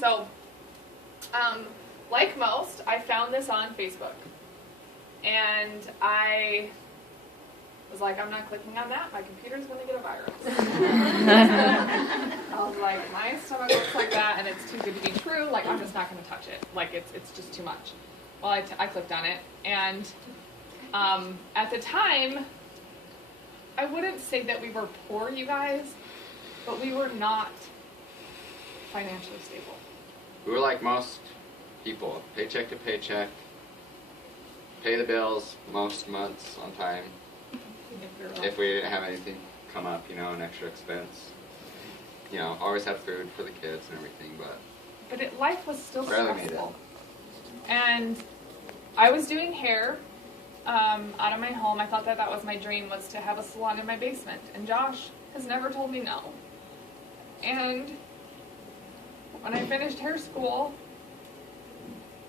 So, like most, I found this on Facebook. And I was like, I'm not clicking on that. My computer's going to get a virus. I was like, my stomach looks like that, and it's too good to be true. Like, I'm just not going to touch it. Like, it's just too much. Well, I clicked on it. And at the time, I wouldn't say that we were poor, you guys, but we were not financially stable. We were like most people, paycheck to paycheck, pay the bills most months on time. If we didn't have anything come up, you know, an extra expense. You know, always have food for the kids and everything, but life was still rarely made it. stressful. And I was doing hair out of my home. I thought that was my dream, was to have a salon in my basement. And Josh has never told me no. And when I finished hair school,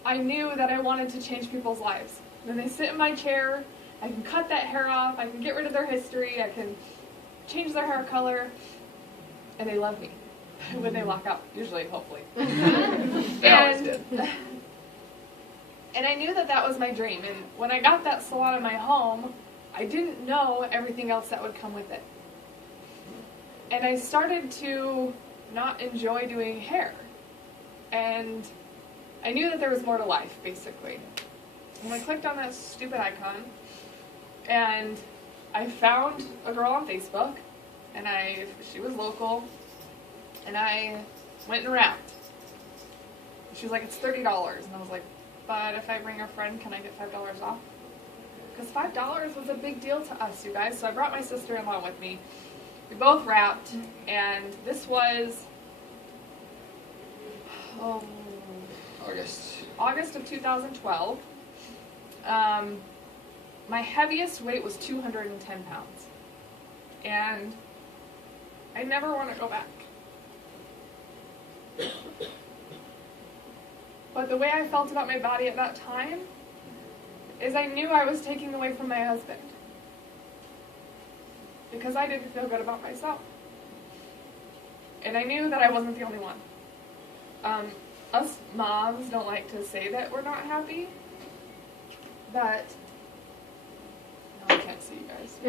I knew that I wanted to change people's lives. When they sit in my chair, I can cut that hair off, I can get rid of their history, I can change their hair color, and they love me when they walk out, usually, hopefully. They always did. And I knew that that was my dream. And when I got that salon in my home, I didn't know everything else that would come with it. And I started to not enjoy doing hair. And I knew that there was more to life, basically. And I clicked on that stupid icon, and I found a girl on Facebook, and she was local, and I went and wrapped. She was like, it's $30, and I was like, but if I bring a friend, can I get $5 off? Because $5 was a big deal to us, you guys. So I brought my sister-in-law with me. We both wrapped, and this was August of 2012. My heaviest weight was 210 pounds. And I never want to go back. But the way I felt about my body at that time is I knew I was taking away from my husband. Because I didn't feel good about myself. And I knew that I wasn't the only one. Us moms don't like to say that we're not happy. But no, I can't see you guys.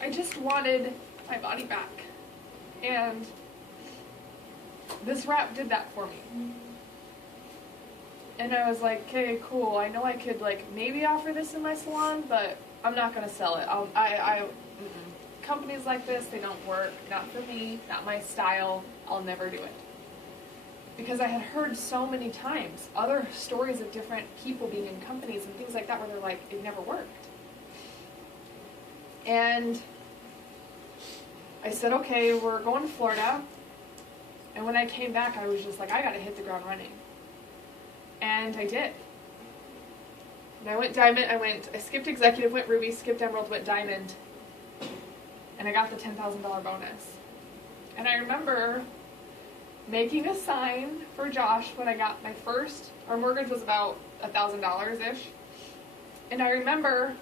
I just wanted my body back. And this wrap did that for me. And I was like, okay, cool. I know I could maybe offer this in my salon, but I'm not going to sell it. Companies like this, they don't work. Not for me, not my style. I'll never do it. Because I had heard so many times other stories of different people being in companies and things like that where they're like, it never worked. And I said, okay, we're going to Florida. And when I came back, I was just like, I got to hit the ground running. And I did. And I went diamond, I skipped executive, went ruby, skipped emerald, went diamond. And I got the $10,000 bonus. And I remember making a sign for Josh when I got my first, our mortgage was about $1,000-ish. And I remember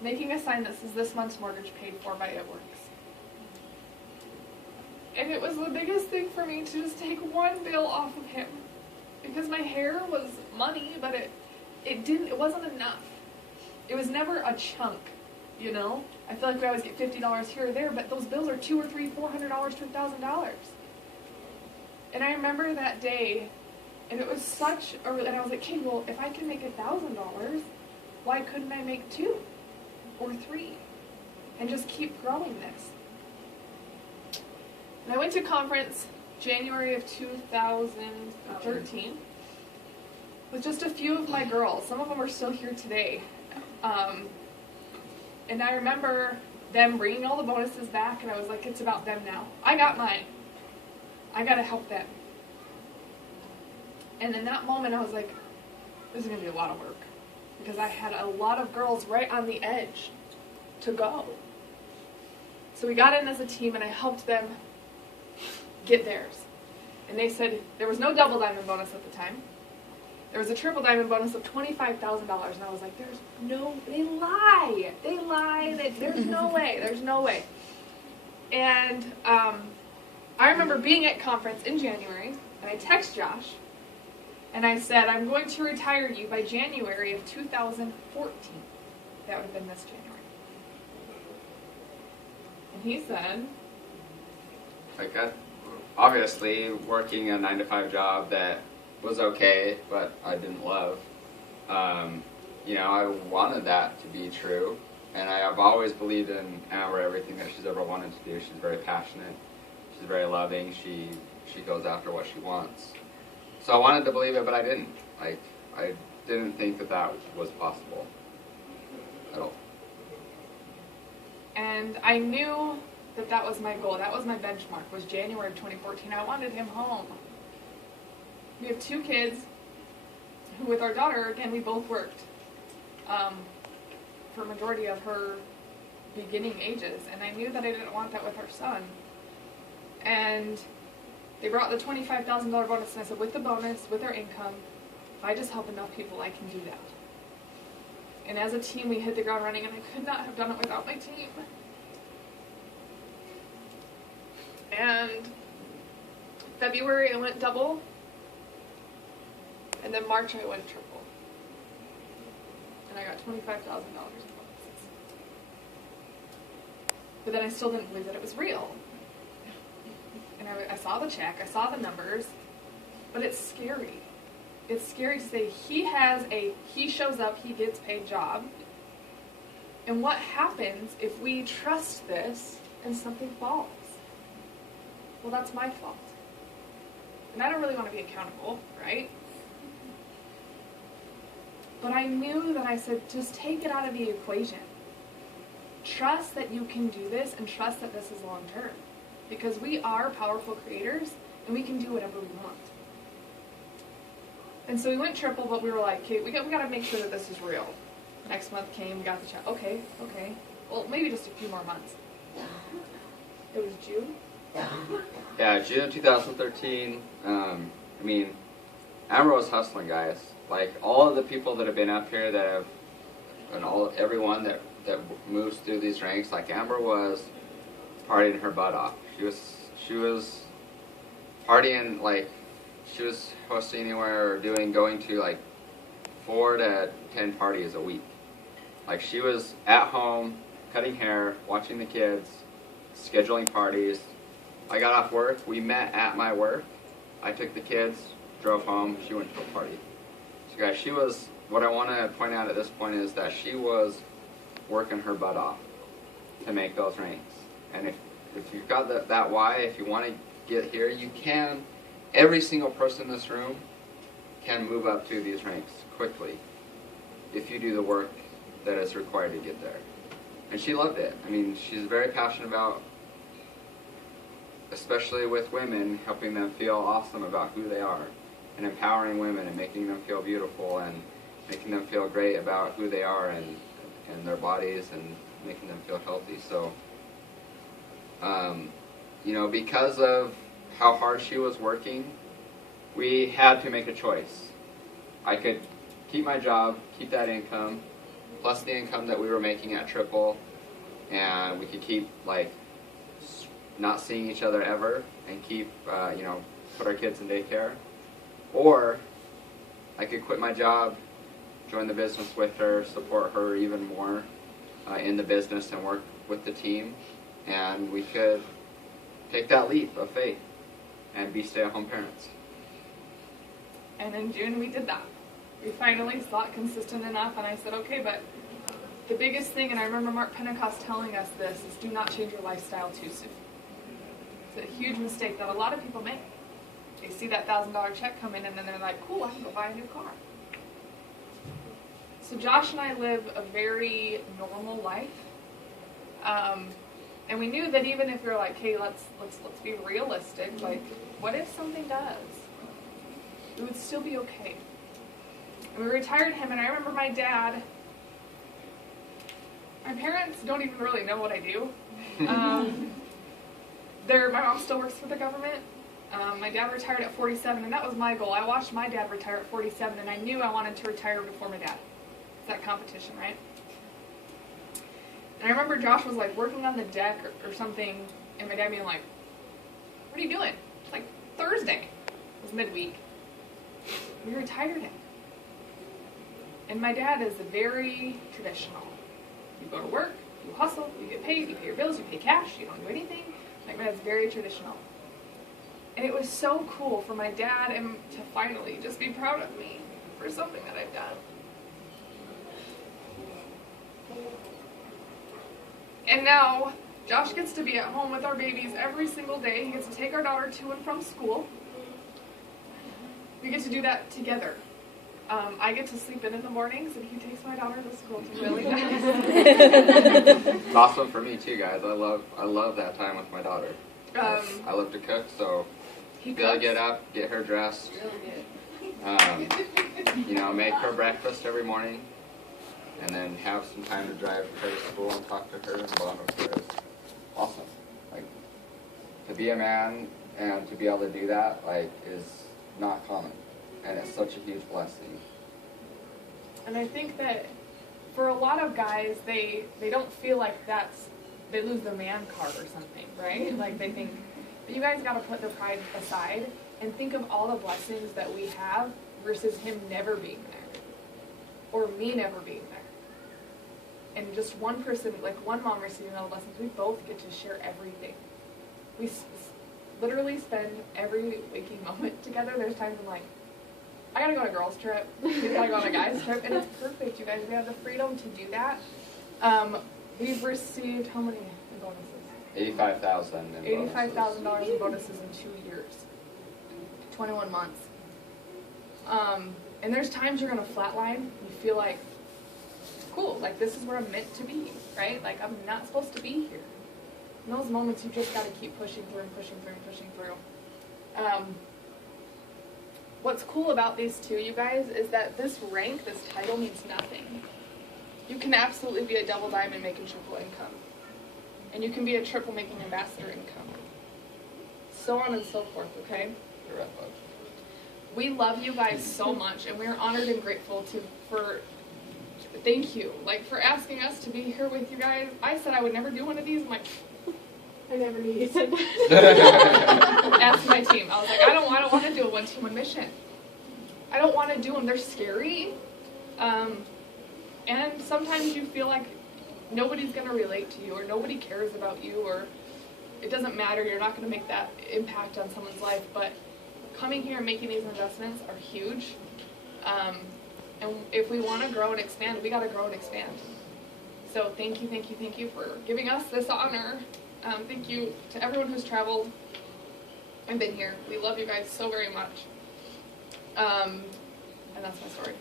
making a sign that says, this month's mortgage paid for by It Works. And it was the biggest thing for me to just take one bill off of him. Because my hair was money, but it wasn't enough. It was never a chunk, you know? I feel like we always get $50 here or there, but those bills are $200 or $300, $400 to $1,000. And I remember that day, and it was and I was like, okay, well, if I can make $1,000, why couldn't I make 2 or 3 and just keep growing this? And I went to a conference January of 2013 with just a few of my girls. Some of them are still here today. And I remember them bringing all the bonuses back, and I was like, it's about them now. I got mine. I got to help them. And in that moment, I was like, this is going to be a lot of work. Because I had a lot of girls right on the edge to go. So we got in as a team, and I helped them get theirs. And they said there was no double diamond bonus at the time. There was a triple diamond bonus of $25,000. And I was like, they lie. There's no way. And I remember being at conference in January, and I text Josh, and I said, I'm going to retire you by January of 2014. That would have been this January. And he said, Like, obviously, working a 9-to-5 job that was okay, but I didn't love. You know, I wanted that to be true, and I've always believed in Amber, everything that she's ever wanted to do. She's very passionate. She's very loving. She goes after what she wants. So I wanted to believe it, but I didn't. Like, I didn't think that that was possible at all. and I knew that that was my goal. That was my benchmark, was January of 2014. I wanted him home. We have 2 kids who, with our daughter, again, we both worked for a majority of her beginning ages, and I knew that I didn't want that with our son. And they brought the $25,000 bonus, and I said, with the bonus, with our income, if I just help enough people, I can do that. And as a team, we hit the ground running, and I could not have done it without my team. And February, I went double, and then March, I went triple. And I got $25,000 in bonuses. But then I still didn't believe that it was real. And I saw the check, I saw the numbers, but it's scary. It's scary to say he shows up, he gets paid job. And what happens if we trust this and something falls? Well, that's my fault. And I don't really want to be accountable, right? But I knew that I said, just take it out of the equation. Trust that you can do this and trust that this is long term. Because we are powerful creators and we can do whatever we want. And so we went triple, but we were like, okay, we got to make sure that this is real. Next month came, we got the check. Okay. Well, maybe just a few more months. It was June? Yeah, June 2013. I mean, Amber was hustling, guys. Like, all of the people that have been up here that have, and everyone that moves through these ranks, like Amber was partying her butt off. She was partying, like, she was hosting anywhere or going to like 4 to 10 parties a week. Like, she was at home, cutting hair, watching the kids, scheduling parties. I got off work, we met at my work. I took the kids, drove home, she went to a party. So guys, what I want to point out at this point is that she was working her butt off to make those ranks. And if you've got that why, if you want to get here, you can. Every single person in this room can move up to these ranks quickly if you do the work that is required to get there. And she loved it. I mean, she's very passionate about, especially with women, helping them feel awesome about who they are, and empowering women and making them feel beautiful and making them feel great about who they are and their bodies and making them feel healthy. So, you know, because of how hard she was working, we had to make a choice. I could keep my job, keep that income, plus the income that we were making at Triple, and we could keep, like, not seeing each other ever and keep, you know, put our kids in daycare. Or I could quit my job, join the business with her, support her even more in the business and work with the team, and we could take that leap of faith and be stay-at-home parents. And in June we did that. We finally saw it consistent enough, and I said, okay, but the biggest thing, and I remember Mark Pentecost telling us this, is do not change your lifestyle too soon. It's a huge mistake that a lot of people make. They see that $1,000 check come in, and then they're like, cool, I can go buy a new car. So Josh and I live a very normal life. And we knew that even if you're like, hey, let's be realistic, like, what if something does? It would still be okay. And we retired him, and I remember my parents don't even really know what I do. My mom still works for the government. My dad retired at 47, and that was my goal. I watched my dad retire at 47, and I knew I wanted to retire before my dad. It's that competition, right? And I remember Josh was like working on the deck or something, and my dad being like, what are you doing? It's like Thursday. It was midweek. We were tired. And my dad is very traditional. You go to work, you hustle, you get paid, you pay your bills, you pay cash, you don't do anything. Like, my dad's very traditional. And it was so cool for my dad and to finally just be proud of me for something that I've done. And now, Josh gets to be at home with our babies every single day. He gets to take our daughter to and from school. We get to do that together. I get to sleep in the mornings, and he takes my daughter to school. It's really nice. It's awesome for me too, guys. I love that time with my daughter. I love to cook, so be able to get up, get her dressed, you know, make her breakfast every morning, and then have some time to drive her to school and talk to her and bond with her. It's awesome. Like, to be a man and to be able to do that, like, is not common, and it's such a huge blessing. And I think that for a lot of guys, they don't feel like they lose their man card or something, right? Like, they think, but you guys got to put their pride aside and think of all the blessings that we have versus him never being there, or me never being there. And just one person, like one mom receiving all the blessings, we both get to share everything. We literally spend every waking moment together. There's times I'm like, I gotta go on a girls' trip, he's gotta go on a guys' trip, and it's perfect, you guys. We have the freedom to do that. We've received how many in bonuses? $85,000 in bonuses. $85,000 in bonuses in 2 years. 21 months. And there's times you're gonna flatline, you feel like, cool, like this is where I'm meant to be, right? Like, I'm not supposed to be here. In those moments, you just gotta keep pushing through and pushing through and pushing through. What's cool about these two, you guys, is that this rank, this title means nothing. You can absolutely be a double diamond making triple income. And you can be a triple making ambassador income. So on and so forth, okay? You're right, bud. We love you guys so much, and we're honored and grateful thank you, like, for asking us to be here with you guys. I said I would never do one of these. I'm like, I never knew you said that. Asked my team. I was like, I don't want to do a 1-2-1 mission. I don't want to do them. They're scary. And sometimes you feel like nobody's going to relate to you, or nobody cares about you, or it doesn't matter. You're not going to make that impact on someone's life. But coming here and making these investments are huge. And if we want to grow and expand, we got to grow and expand. So thank you for giving us this honor. Thank you to everyone who's traveled and been here. We love you guys so very much. And that's my story.